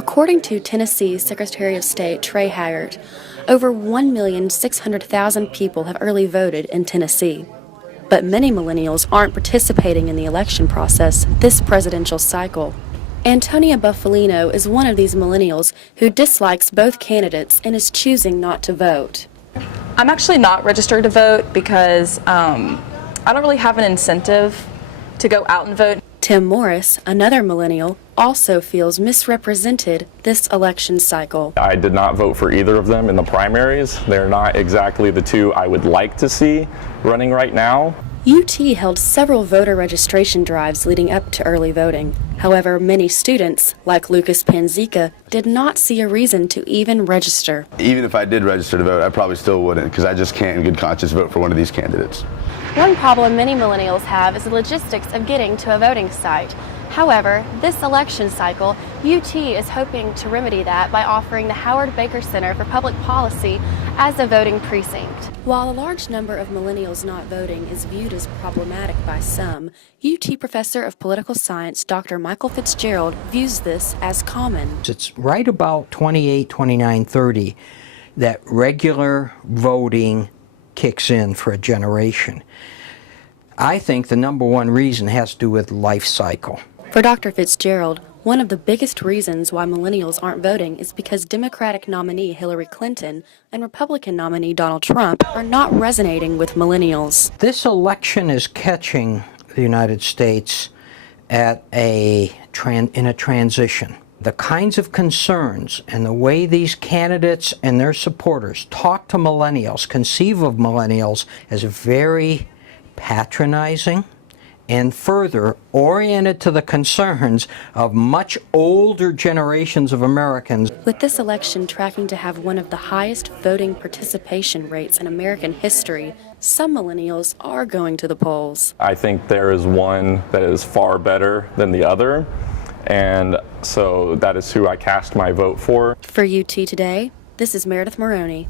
According to Tennessee Secretary of State Trey Haggart, over 1,600,000 people have early voted in Tennessee. But many millennials aren't participating in the election process this presidential cycle. Antonia Buffalino is one of these millennials who dislikes both candidates and is choosing not to vote. I'm actually not registered to vote because I don't really have an incentive to go out and vote. Tim Morris, another millennial, also feels misrepresented this election cycle. I did not vote for either of them in the primaries. They're not exactly the two I would like to see running right now. UT held several voter registration drives leading up to early voting. However, many students, like Lucas Panzica, did not see a reason to even register. Even if I did register to vote, I probably still wouldn't, because I just can't in good conscience vote for one of these candidates. One problem many millennials have is the logistics of getting to a voting site. However, this election cycle, UT is hoping to remedy that by offering the Howard Baker Center for Public Policy as a voting precinct. While a large number of millennials not voting is viewed as problematic by some, UT professor of political science Dr. Michael Fitzgerald views this as common. It's right about 28, 29, 30 that regular voting kicks in for a generation. I think the number one reason has to do with life cycle. For Dr. Fitzgerald, one of the biggest reasons why millennials aren't voting is because Democratic nominee Hillary Clinton and Republican nominee Donald Trump are not resonating with millennials. This election is catching the United States at in a transition. The kinds of concerns and the way these candidates and their supporters talk to millennials, conceive of millennials as very patronizing, and further oriented to the concerns of much older generations of Americans. With this election tracking to have one of the highest voting participation rates in American history, some millennials are going to the polls. I think there is one that is far better than the other, and so that is who I cast my vote for. For UT Today, this is Meredith Maroney.